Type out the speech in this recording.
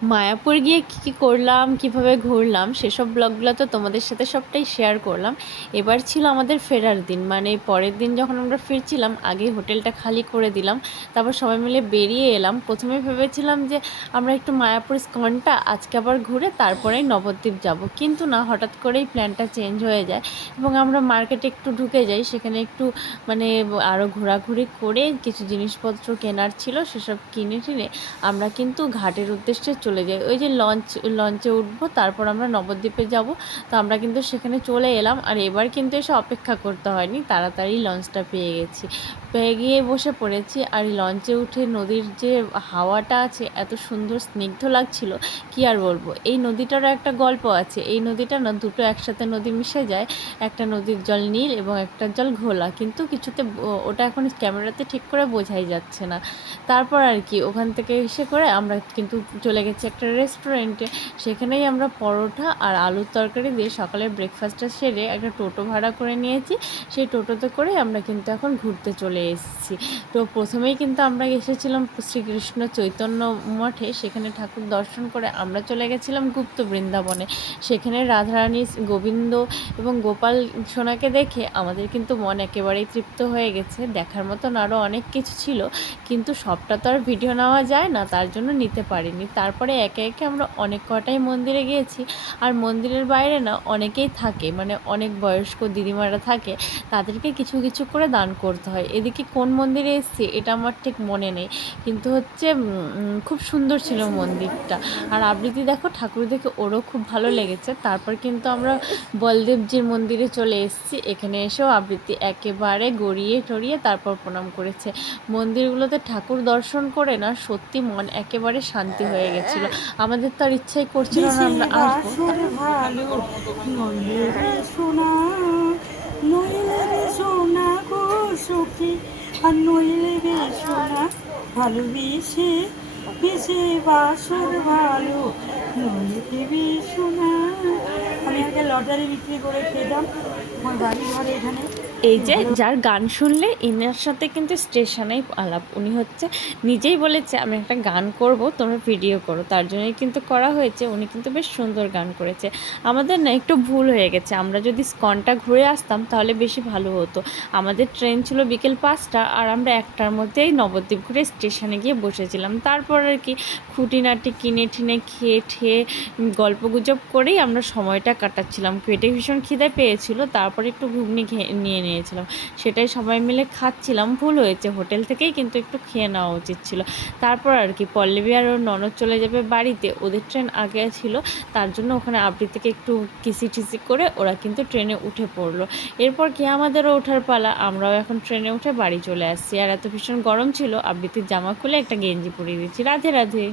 মায়াপুর গিয়ে কী করলাম, কিভাবে ঘুরলাম সেসব ব্লগগুলো তো তোমাদের সাথে সবটাই শেয়ার করলাম। এবার ছিল আমাদের ফেরার দিন, মানে পরের দিন যখন আমরা ফিরছিলাম আগে হোটেলটা খালি করে দিলাম, তারপর সবাই মিলে বেরিয়ে এলাম। প্রথমে ভেবেছিলাম যে আমরা একটু মায়াপুর ইস্কনটা আজকে আবার ঘুরে তারপরেই নবদ্বীপ যাব, কিন্তু না, হঠাৎ করেই প্ল্যানটা চেঞ্জ হয়ে যায় এবং আমরা মার্কেটে একটু ঢুকে যাই। সেখানে একটু মানে আরও ঘোরাঘুরি করে কিছু জিনিসপত্র কেনার ছিল, সেসব কিনে টিনে আমরা কিন্তু ঘাটের উদ্দেশ্যে চলে যাই। ওই যে লঞ্চে উঠবো, তারপর আমরা নবদ্বীপে যাব। তো আমরা কিন্তু সেখানে চলে এলাম, আর এবার কিন্তু এসে অপেক্ষা করতে হয়নি, তাড়াতাড়ি লঞ্চটা পেয়ে গেছি, পেয়ে গিয়ে বসে পড়েছি। আর লঞ্চে উঠে নদীর যে হাওয়াটা আছে এত সুন্দর স্নিগ্ধ লাগছিল, কি আর বলবো। এই নদীটারও একটা গল্প আছে। এই নদীটা না, দুটো একসাথে নদী মিশে যায়, একটা নদীর জল নীল এবং একটার জল ঘোলা, কিন্তু কিছুতে ওটা এখন ক্যামেরাতে ঠিক করে বোঝাই যাচ্ছে না। তারপর আর কি ওখান থেকে এসে করে আমরা কিন্তু চলে গেছি একটা রেস্টুরেন্টে। সেখানেই আমরা পরোটা আর আলুর তরকারি দিয়ে সকালের ব্রেকফাস্টটা সেরে একটা টোটো ভাড়া করে নিয়েছি। সেই টোটোতে করে আমরা কিন্তু এখন ঘুরতে চলে এসেছি। তো প্রথমেই কিন্তু আমরা এসেছিলাম শ্রীকৃষ্ণ চৈতন্য মঠে, সেখানে ঠাকুর দর্শন করে আমরা চলে গেছিলাম গুপ্ত বৃন্দাবনে। সেখানে রাধারানী, গোবিন্দ এবং গোপাল সোনাকে দেখে আমাদের কিন্তু মন একেবারেই তৃপ্ত হয়ে গেছে। দেখার মতন আরও অনেক কিছু ছিল, কিন্তু সবটা তো আর ভিডিও নেওয়া যায় না, তার জন্য নিতে পারিনি। তারপরে একে একে আমরা অনেক কটাই মন্দিরে গিয়েছি। আর মন্দিরের বাইরে না অনেকেই থাকে, মানে অনেক বয়স্ক দিদিমারা থাকে, তাদেরকে কিছু কিছু করে দান করতে হয়। এদিকে কোন মন্দিরে এসেছি এটা আমার ঠিক মনে নেই, কিন্তু হচ্ছে খুব সুন্দর ছিল মন্দিরটা। আর আবৃত্তি দেখো, ঠাকুর দেখে ওরও খুব ভালো লেগেছে। তারপর কিন্তু আমরা বলদেবজির মন্দিরে চলে এসেছি। এখানে এসেও আবৃত্তি একেবারে গড়িয়ে টড়িয়ে তারপর প্রণাম করেছে। মন্দিরগুলোতে ঠাকুর দর্শন করে না সত্যি মন একেবারে শান্তি হয়ে গেছিল। আমাদের তো আর ইচ্ছাই করছিল না আমরা আসবো। ভালো নইলে রে সোনা, নইলে রে সোনা গো সখী, আর নইলে রে সোনা ভালোবেসে বেশে বাসর ভালো, নইলে রে সোনা। আমি আগে লটারি বিক্রি করে খেতাম আমার বাড়ি ঘরে এখানে। এই যে যার গান শুনলে এনার সাথে কিন্তু স্টেশনেই আলাপ। উনি হচ্ছে নিজেই বলেছে আমি একটা গান করব, তোমরা ভিডিও করো, তার জন্যই কিন্তু করা হয়েছে। উনি কিন্তু বেশ সুন্দর গান করেছে। আমাদের না একটু ভুল হয়ে গেছে, আমরা যদি স্কনটা ঘুরে আসতাম তাহলে বেশি ভালো হতো। আমাদের ট্রেন ছিল বিকেল 5টা, আর আমরা 1টার মধ্যেই নবদ্বীপ ঘুরে স্টেশনে গিয়ে বসেছিলাম। তারপর আর কি খুঁটিনাটি কিনে ঠিনে খেয়ে ঠেয়ে গল্পগুজব করেই আমরা সময়টা কাটাচ্ছিলাম। পেটে ভীষণ খিদে পেয়েছিল, তারপর একটু ঘুগনি নিয়ে নিয়েছিলাম, সেটাই সবাই মিলে খাচ্ছিলাম। ভুল হয়েছে, হোটেল থেকেই কিন্তু একটু খেয়ে নেওয়া উচিত ছিল। তারপর আর কি পল্লবী আর ওর ননদ চলে যাবে বাড়িতে, ওদের ট্রেন আগে ছিল, তার জন্য ওখানে আবৃত্তিকে একটু কিসি টিসি করে ওরা কিন্তু ট্রেনে উঠে পড়লো। এরপর কি আমাদেরও ওঠার পালা, আমরাও এখন ট্রেনে উঠে বাড়ি চলে আসছি। আর এত ভীষণ গরম ছিল, আবৃত্তির জামা খুলে একটা গেঞ্জি পরিয়ে দিচ্ছি। রাধে রাধে।